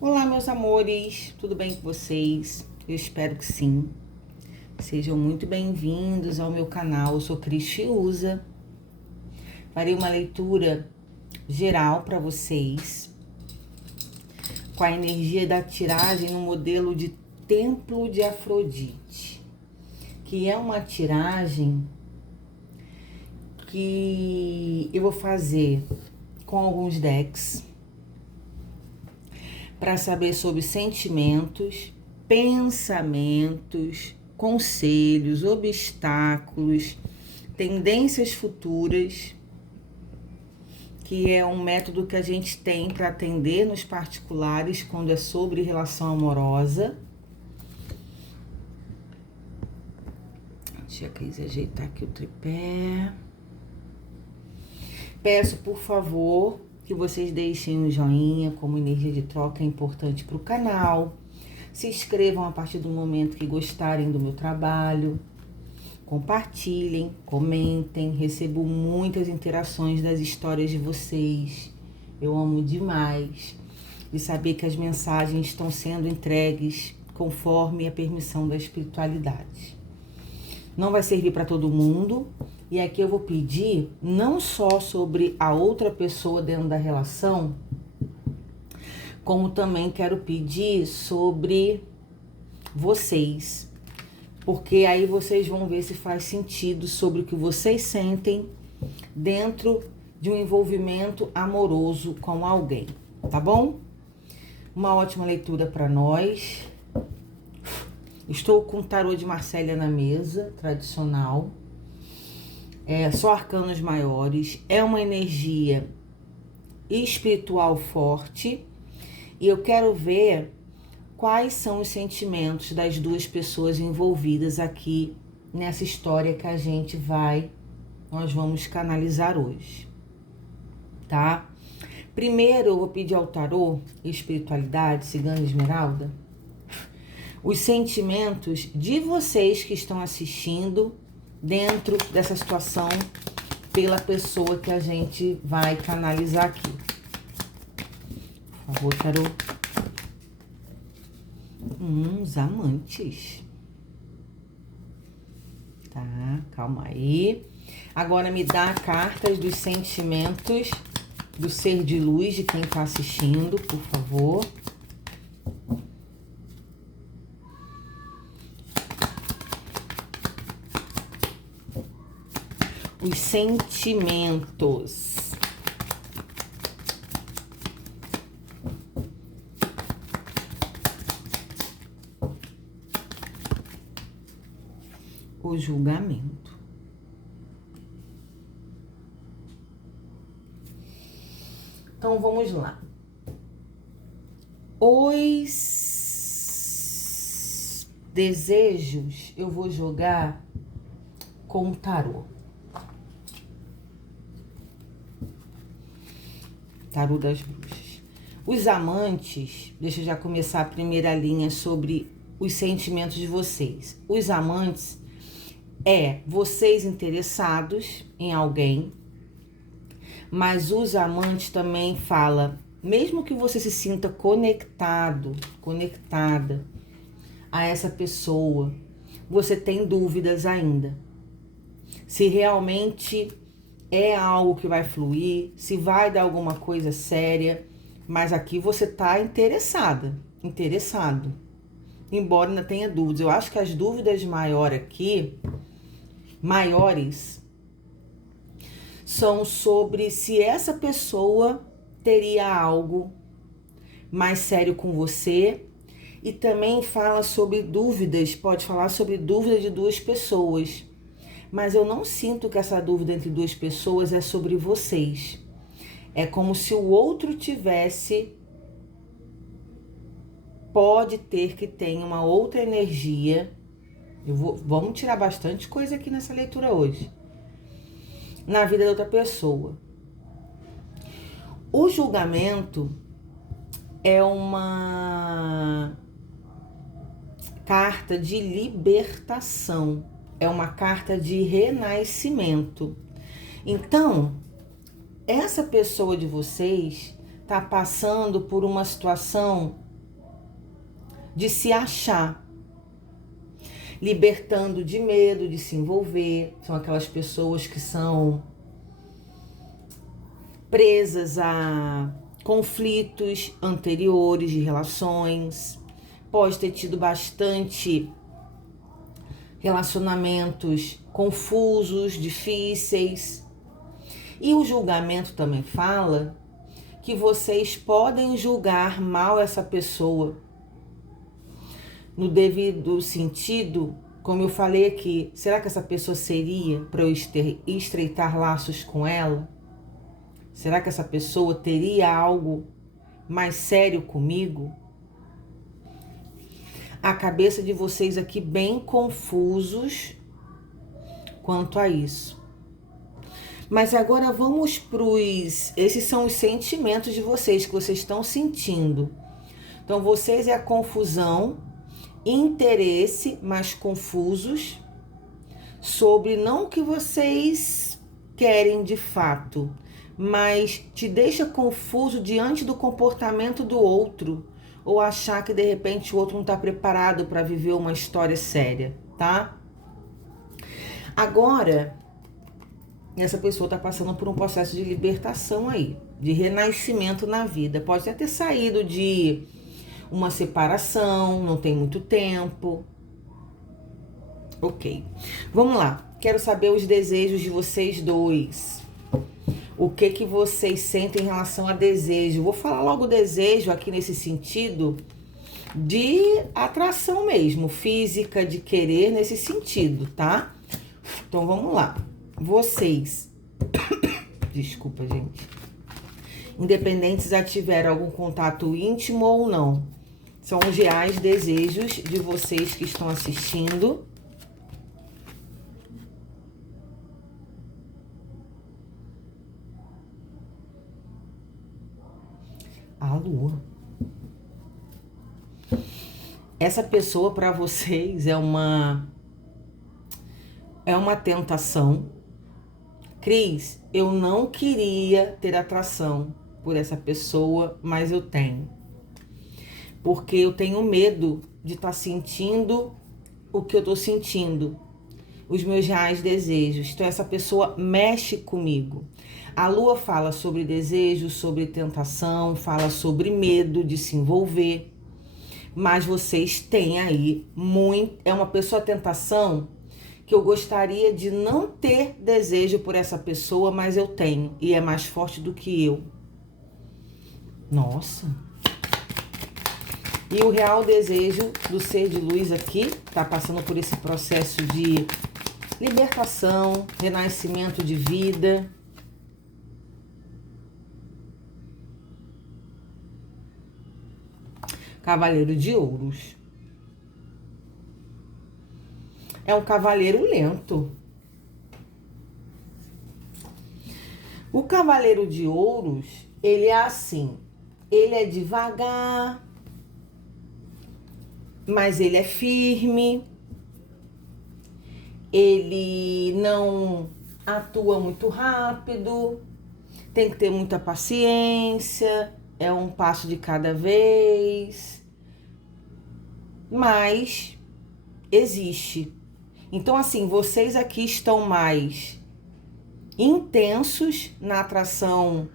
Olá, meus amores, tudo bem com vocês? Eu espero que sim. Sejam muito bem-vindos ao meu canal. Eu sou Cris Fiuza. Farei uma leitura geral para vocês com a energia da tiragem no modelo de Templo de Afrodite, que é uma tiragem que eu vou fazer com alguns decks para saber sobre sentimentos, pensamentos, conselhos, obstáculos, tendências futuras, que é um método que a gente tem para atender nos particulares quando é sobre relação amorosa. Deixa a Cris ajeitar aqui o tripé. Peço, por favor, que vocês deixem um joinha, como energia de troca é importante para o canal. Se inscrevam a partir do momento que gostarem do meu trabalho. Compartilhem, comentem. Recebo muitas interações das histórias de vocês. Eu amo demais de saber que as mensagens estão sendo entregues conforme a permissão da espiritualidade. Não vai servir para todo mundo. E aqui eu vou pedir não só sobre a outra pessoa dentro da relação, como também quero pedir sobre vocês. Porque aí vocês vão ver se faz sentido sobre o que vocês sentem dentro de um envolvimento amoroso com alguém, tá bom? Uma ótima leitura para nós. Estou com o tarô de Marcélia na mesa, tradicional. Só arcanos maiores, é uma energia espiritual forte e eu quero ver quais são os sentimentos das duas pessoas envolvidas aqui nessa história que nós vamos canalizar hoje, tá? Primeiro eu vou pedir ao tarô Espiritualidade, Cigana Esmeralda, os sentimentos de vocês que estão assistindo dentro dessa situação pela pessoa que a gente vai canalizar aqui. Por favor, tarô. Os amantes. Tá, calma aí. Agora me dá cartas dos sentimentos do ser de luz de quem tá assistindo, por favor. Os sentimentos. O julgamento. Então vamos lá. Os desejos eu vou jogar com o tarô. Tarô das Bruxas. Os amantes, deixa eu já começar a primeira linha sobre os sentimentos de vocês. Os amantes vocês interessados em alguém, mas os amantes também fala, mesmo que você se sinta conectada a essa pessoa, você tem dúvidas ainda. Se realmente é algo que vai fluir, se vai dar alguma coisa séria, mas aqui você tá interessado, embora ainda tenha dúvidas. Eu acho que as dúvidas maiores, são sobre se essa pessoa teria algo mais sério com você, e também fala sobre dúvidas, pode falar sobre dúvida de duas pessoas. Mas eu não sinto que essa dúvida entre duas pessoas é sobre vocês. É como se o outro pode ter que ter uma outra energia. Vamos tirar bastante coisa aqui nessa leitura hoje. Na vida da outra pessoa. O julgamento é uma carta de libertação. É uma carta de renascimento. Então, essa pessoa de vocês está passando por uma situação de se achar, libertando de medo de se envolver. São aquelas pessoas que são presas a conflitos anteriores de relações, pode ter tido bastante relacionamentos confusos, difíceis. E o julgamento também fala que vocês podem julgar mal essa pessoa, no devido sentido, como eu falei aqui, será que essa pessoa seria para eu estreitar laços com ela? Será que essa pessoa teria algo mais sério comigo? A cabeça de vocês aqui bem confusos quanto a isso. Mas agora vamos esses são os sentimentos de vocês, que vocês estão sentindo. Então, vocês é a confusão, interesse, mas confusos, sobre não o que vocês querem de fato, mas te deixa confuso diante do comportamento do outro, ou achar que de repente o outro não está preparado para viver uma história séria, tá? Agora, essa pessoa está passando por um processo de libertação aí, de renascimento na vida. Pode até ter saído de uma separação, não tem muito tempo. Ok, vamos lá. Quero saber os desejos de vocês dois. O que vocês sentem em relação a desejo? Vou falar logo desejo aqui nesse sentido de atração mesmo, física, de querer nesse sentido, tá? Então vamos lá. Vocês, desculpa, gente, independentes já tiveram algum contato íntimo ou não, são os reais desejos de vocês que estão assistindo. A lua. Essa pessoa para vocês é uma tentação. Cris, eu não queria ter atração por essa pessoa, mas eu tenho. Porque eu tenho medo de estar sentindo o que eu estou sentindo, os meus reais desejos. Então essa pessoa mexe comigo. A lua fala sobre desejo, sobre tentação, fala sobre medo de se envolver. Mas vocês têm aí é uma pessoa tentação que eu gostaria de não ter desejo por essa pessoa, mas eu tenho. E é mais forte do que eu. Nossa. E o real desejo do ser de luz aqui, tá passando por esse processo de libertação, renascimento de vida. Cavaleiro de Ouros. É um cavaleiro lento. O Cavaleiro de Ouros, ele é assim, ele é devagar, mas ele é firme, ele não atua muito rápido, tem que ter muita paciência, é um passo de cada vez, mas existe. Então, assim, vocês aqui estão mais intensos na atração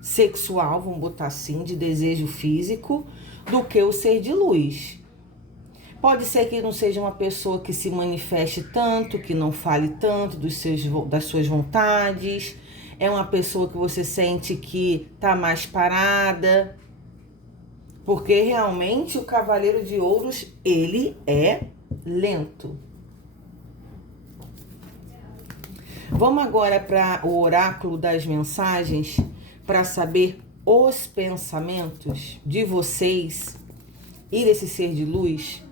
sexual, vamos botar assim, de desejo físico, do que o ser de luz. Pode ser que não seja uma pessoa que se manifeste tanto, que não fale tanto das suas vontades. É uma pessoa que você sente que tá mais parada. Porque realmente o Cavaleiro de Ouros, ele é lento. Vamos agora para o oráculo das mensagens para saber os pensamentos de vocês e desse ser de luz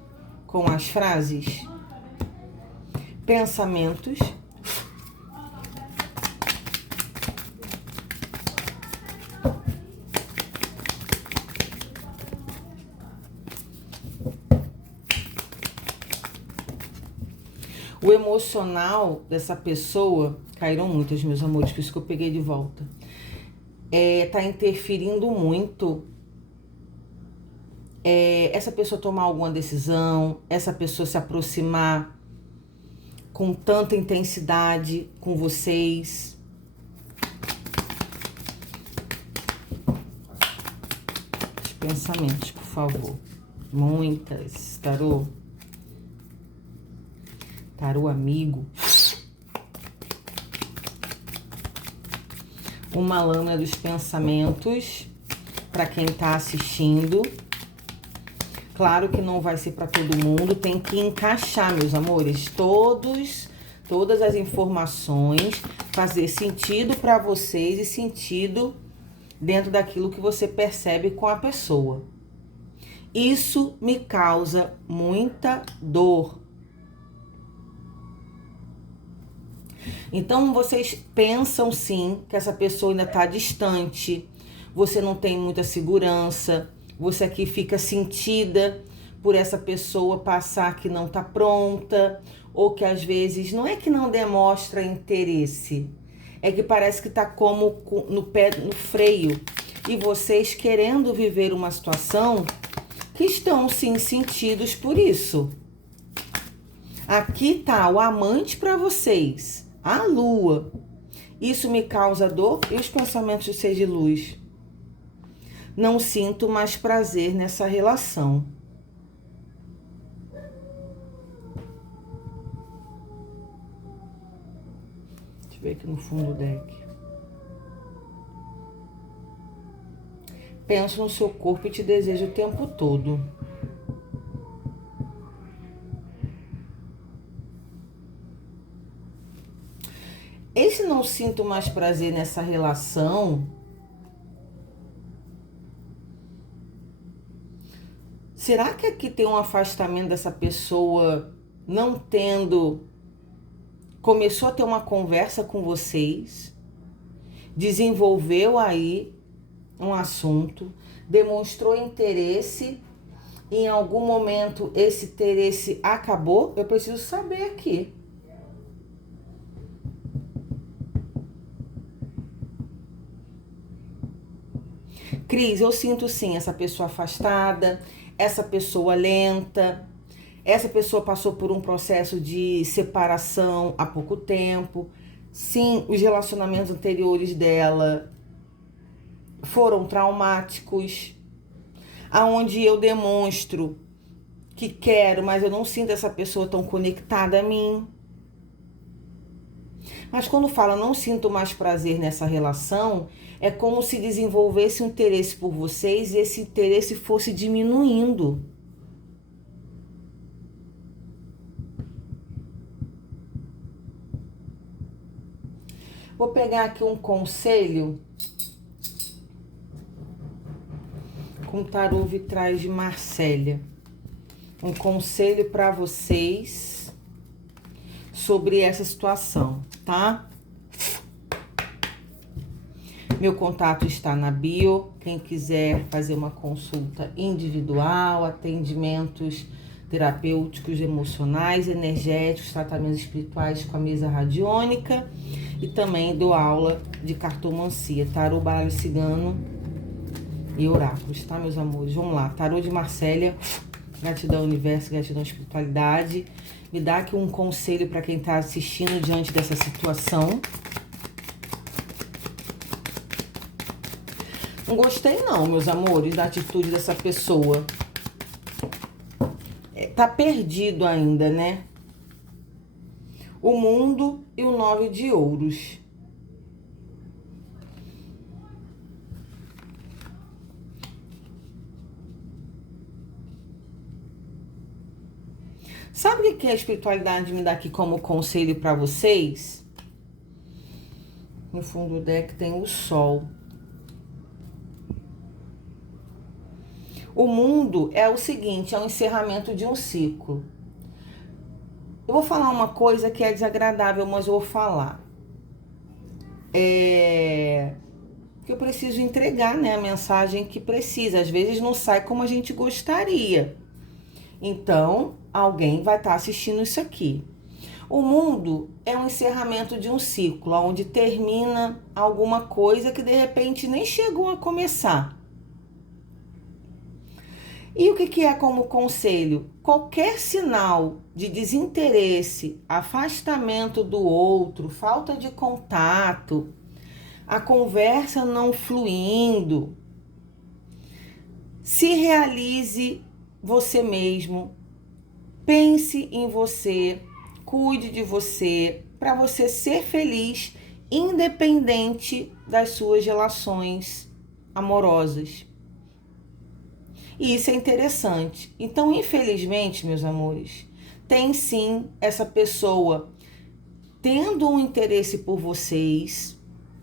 com as frases. Pensamentos. O emocional dessa pessoa, caíram muitas, meus amores, por isso que eu peguei de volta. Tá interferindo muito essa pessoa tomar alguma decisão, essa pessoa se aproximar com tanta intensidade com vocês. Os pensamentos, por favor. Muitas, tarô. Tarô amigo. Uma lâmina dos pensamentos para quem tá assistindo. Claro que não vai ser para todo mundo, tem que encaixar, meus amores, todas as informações, fazer sentido para vocês e sentido dentro daquilo que você percebe com a pessoa. Isso me causa muita dor. Então, vocês pensam sim que essa pessoa ainda está distante, você não tem muita segurança, você aqui fica sentida por essa pessoa passar que não está pronta, ou que às vezes não é que não demonstra interesse, é que parece que está como no pé, no freio, e vocês querendo viver uma situação que estão sim sentidos por isso. Aqui tá o amante para vocês, a lua. Isso me causa dor e os pensamentos de ser de luz. Não sinto mais prazer nessa relação. Deixa eu ver aqui no fundo do deck. Penso no seu corpo e te desejo o tempo todo. Esse não sinto mais prazer nessa relação. Será que aqui tem um afastamento dessa pessoa não tendo... Começou a ter uma conversa com vocês, desenvolveu aí um assunto, demonstrou interesse, em algum momento esse interesse acabou? Eu preciso saber aqui. Cris, eu sinto sim essa pessoa afastada, essa pessoa lenta, essa pessoa passou por um processo de separação há pouco tempo. Sim, os relacionamentos anteriores dela foram traumáticos, aonde eu demonstro que quero, mas eu não sinto essa pessoa tão conectada a mim. Mas quando fala não sinto mais prazer nessa relação, é como se desenvolvesse um interesse por vocês e esse interesse fosse diminuindo. Vou pegar aqui um conselho com o tarô vitrais de Marcélia. Um conselho para vocês sobre essa situação, tá? Meu contato está na bio. Quem quiser fazer uma consulta individual, atendimentos terapêuticos, emocionais, energéticos, tratamentos espirituais com a mesa radiônica. E também dou aula de cartomancia, tarô, baralho cigano e oráculos, tá, meus amores? Vamos lá, tarô de Marcélia, gratidão universo, gratidão espiritualidade. Me dá aqui um conselho para quem tá assistindo diante dessa situação. Não gostei não, meus amores, da atitude dessa pessoa. Tá perdido ainda, né? O mundo e o 9 de ouros. Sabe o que a espiritualidade me dá aqui como conselho para vocês? No fundo do deck tem o Sol. O mundo é o seguinte, é o encerramento de um ciclo. Eu vou falar uma coisa que é desagradável, mas eu vou falar. Que eu preciso entregar, né, a mensagem que precisa. Às vezes não sai como a gente gostaria. Então, alguém vai estar assistindo isso aqui. O mundo é um encerramento de um ciclo, onde termina alguma coisa que de repente nem chegou a começar. E o que é como conselho? Qualquer sinal de desinteresse, afastamento do outro, falta de contato, a conversa não fluindo, se realize você mesmo, pense em você, cuide de você, para você ser feliz, independente das suas relações amorosas. E isso é interessante. Então, infelizmente, meus amores, tem sim essa pessoa tendo um interesse por vocês,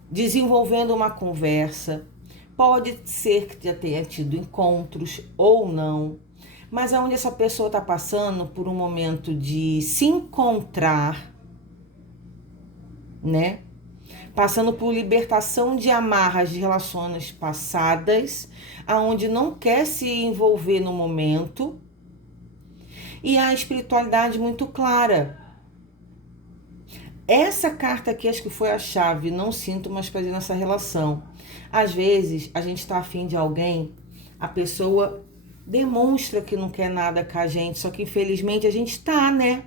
desenvolvendo uma conversa. Pode ser que já tenha tido encontros ou não, mas aonde essa pessoa está passando por um momento de se encontrar, né? Passando por libertação de amarras de relações passadas, aonde não quer se envolver no momento, e a espiritualidade muito clara. Essa carta aqui acho que foi a chave, não sinto mais prazer nessa relação. Às vezes a gente está afim de alguém, a pessoa demonstra que não quer nada com a gente, só que infelizmente a gente está, né,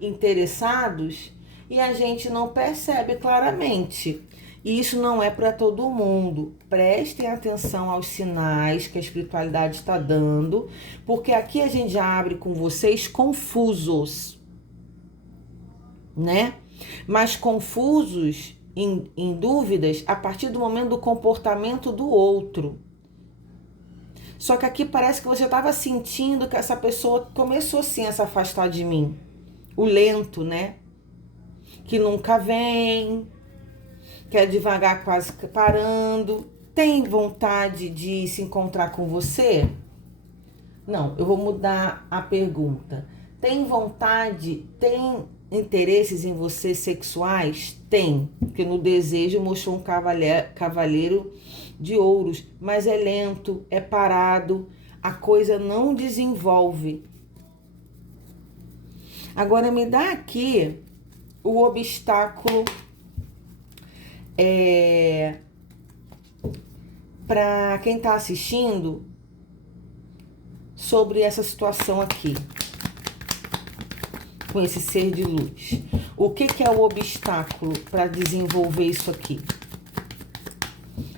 interessados e a gente não percebe claramente. E isso não é para todo mundo. Prestem atenção aos sinais que a espiritualidade está dando, porque aqui a gente já abre com vocês confusos, né? Mas confusos, em dúvidas, a partir do momento do comportamento do outro. Só que aqui parece que você estava sentindo que essa pessoa começou sim a se afastar de mim. O lento, né? Que nunca vem, quer devagar, quase parando. Tem vontade de se encontrar com você? Não, eu vou mudar a pergunta. Tem vontade, tem interesses em você sexuais? Tem, porque no desejo mostrou um cavaleiro de ouros, mas é lento, é parado, a coisa não desenvolve. Agora me dá aqui o obstáculo para quem está assistindo sobre essa situação aqui, com esse ser de luz. O que é o obstáculo para desenvolver isso aqui?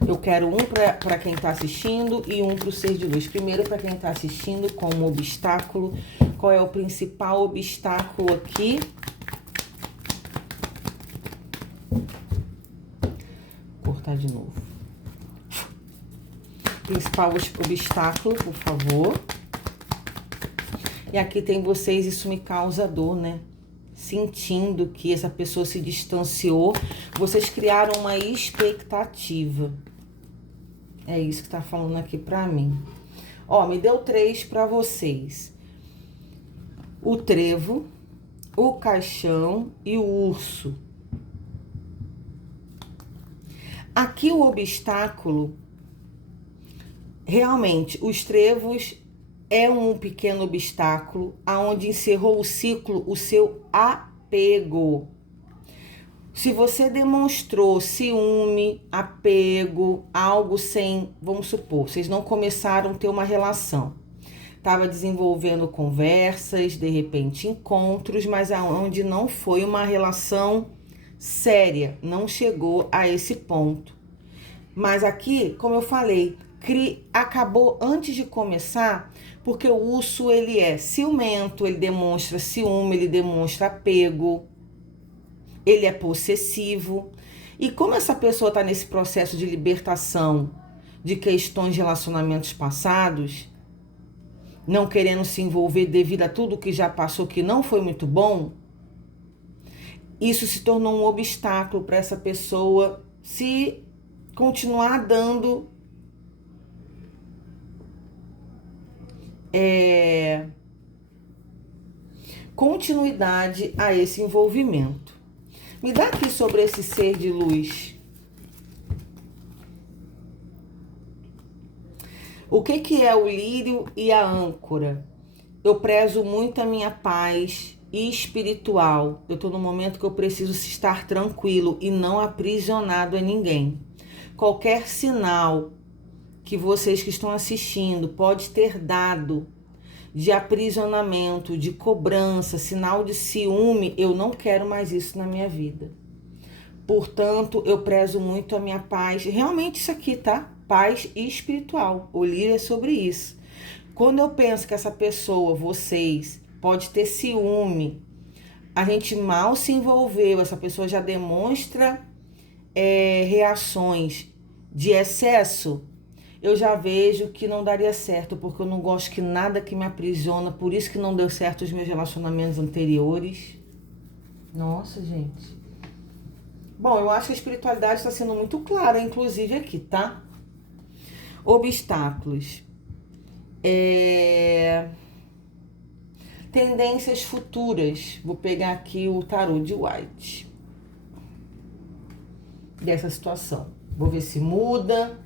Eu quero um para quem está assistindo e um para o ser de luz. Primeiro, para quem está assistindo, como obstáculo. Qual é o principal obstáculo aqui? Vou cortar de novo. Principal obstáculo, por favor. E aqui tem vocês, isso me causa dor, né? Sentindo que essa pessoa se distanciou. Vocês criaram uma expectativa. É isso que tá falando aqui pra mim. Ó, me deu 3 pra vocês. O trevo, o caixão e o urso. Aqui o obstáculo, realmente, os trevos é um pequeno obstáculo aonde encerrou o ciclo, o seu apego. Se você demonstrou ciúme, apego, algo sem, vamos supor, vocês não começaram a ter uma relação. Estava desenvolvendo conversas, de repente encontros, mas aonde não foi uma relação séria, não chegou a esse ponto. Mas aqui, como eu falei, acabou antes de começar, porque o urso ele é ciumento, ele demonstra ciúme, ele demonstra apego, ele é possessivo. E como essa pessoa está nesse processo de libertação de questões de relacionamentos passados, não querendo se envolver devido a tudo que já passou que não foi muito bom, isso se tornou um obstáculo para essa pessoa se continuar dando continuidade a esse envolvimento. Me dá aqui sobre esse ser de luz. O que é o lírio e a âncora? Eu prezo muito a minha paz espiritual. Eu estou no momento que eu preciso estar tranquilo e não aprisionado a ninguém. Qualquer sinal que vocês que estão assistindo pode ter dado de aprisionamento, de cobrança, sinal de ciúme, eu não quero mais isso na minha vida. Portanto, eu prezo muito a minha paz. Realmente isso aqui, tá? Paz espiritual. O livro é sobre isso. Quando eu penso que essa pessoa, vocês, pode ter ciúme, a gente mal se envolveu, essa pessoa já demonstra reações de excesso, eu já vejo que não daria certo, porque eu não gosto que nada que me aprisiona, por isso que não deu certo os meus relacionamentos anteriores. Nossa, gente. Bom, eu acho que a espiritualidade está sendo muito clara, inclusive aqui, tá? Obstáculos. Tendências futuras. Vou pegar aqui o tarô de White. Dessa situação. Vou ver se muda.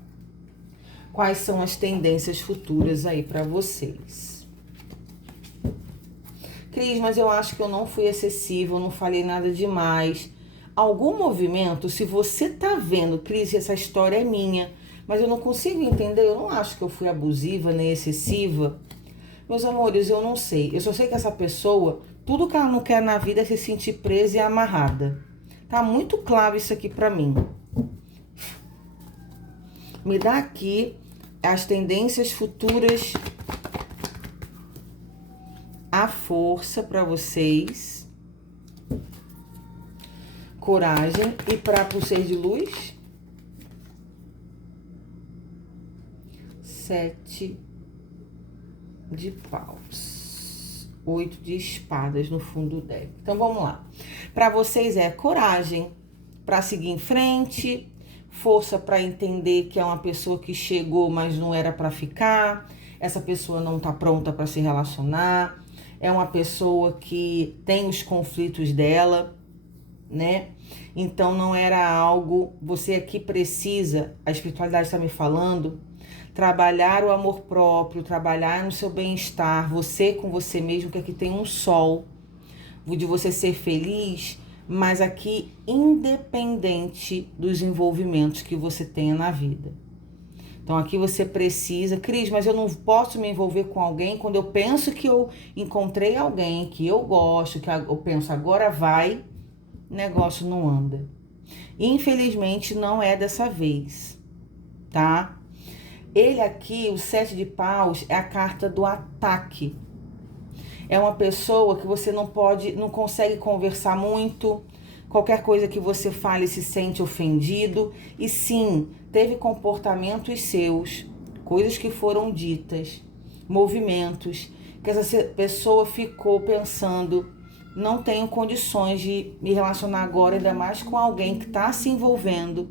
Quais são as tendências futuras aí para vocês? Cris, mas eu acho que eu não fui excessiva, eu não falei nada demais. Algum movimento, se você tá vendo, Cris, essa história é minha, mas eu não consigo entender, eu não acho que eu fui abusiva nem excessiva. Meus amores, eu não sei. Eu só sei que essa pessoa, tudo que ela não quer na vida é se sentir presa e amarrada. Tá muito claro isso aqui pra mim. Me dá aqui as tendências futuras, a força pra vocês, coragem e para o ser de luz. 7 de paus, 8 de espadas no fundo do deck. Então vamos lá. Para vocês é coragem para seguir em frente, força para entender que é uma pessoa que chegou, mas não era para ficar. Essa pessoa não tá pronta para se relacionar. É uma pessoa que tem os conflitos dela, né? Então não era algo, você aqui precisa, a espiritualidade está me falando, trabalhar o amor próprio, trabalhar no seu bem-estar, você com você mesmo, que aqui tem um sol, de você ser feliz, mas aqui independente dos envolvimentos que você tenha na vida. Então aqui você precisa, Cris, mas eu não posso me envolver com alguém quando eu penso que eu encontrei alguém que eu gosto, que eu penso agora vai, negócio não anda. Infelizmente não é dessa vez, tá? Ele aqui, o 7 de paus, é a carta do ataque. É uma pessoa que você não consegue conversar muito. Qualquer coisa que você fale se sente ofendido. E sim, teve comportamentos seus, coisas que foram ditas, movimentos, que essa pessoa ficou pensando, não tenho condições de me relacionar agora, ainda mais com alguém que está se envolvendo,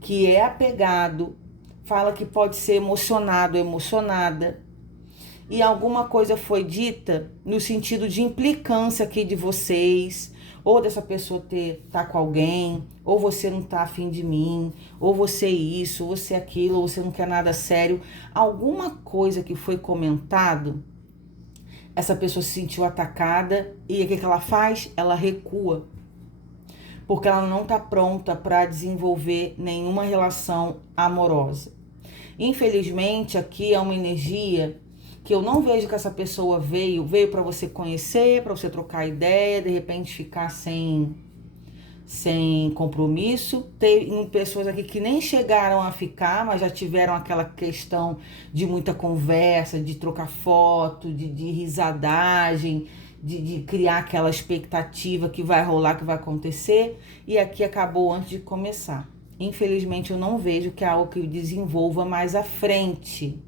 que é apegado, fala que pode ser emocionado, emocionada. E alguma coisa foi dita no sentido de implicância aqui de vocês, ou dessa pessoa tá com alguém, ou você não tá afim de mim, ou você isso, ou você aquilo, ou você não quer nada sério. Alguma coisa que foi comentado, essa pessoa se sentiu atacada e o que ela faz? Ela recua. Porque ela não tá pronta para desenvolver nenhuma relação amorosa. Infelizmente, aqui é uma energia que eu não vejo que essa pessoa veio para você conhecer, para você trocar ideia, de repente ficar sem compromisso. Tem pessoas aqui que nem chegaram a ficar, mas já tiveram aquela questão de muita conversa, de trocar foto, de risadagem, de criar aquela expectativa que vai rolar, que vai acontecer, e aqui acabou antes de começar. Infelizmente, eu não vejo que é algo que desenvolva mais à frente,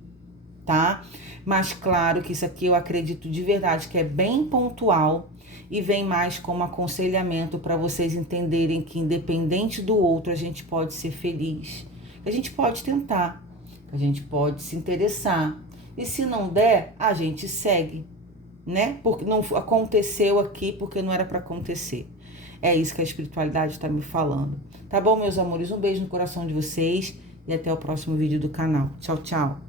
tá? Mas claro que isso aqui eu acredito de verdade que é bem pontual e vem mais como aconselhamento para vocês entenderem que independente do outro a gente pode ser feliz, a gente pode tentar, a gente pode se interessar e se não der, a gente segue, né? Porque não aconteceu aqui porque não era para acontecer. É isso que a espiritualidade está me falando. Tá bom, meus amores? Um beijo no coração de vocês e até o próximo vídeo do canal. Tchau, tchau.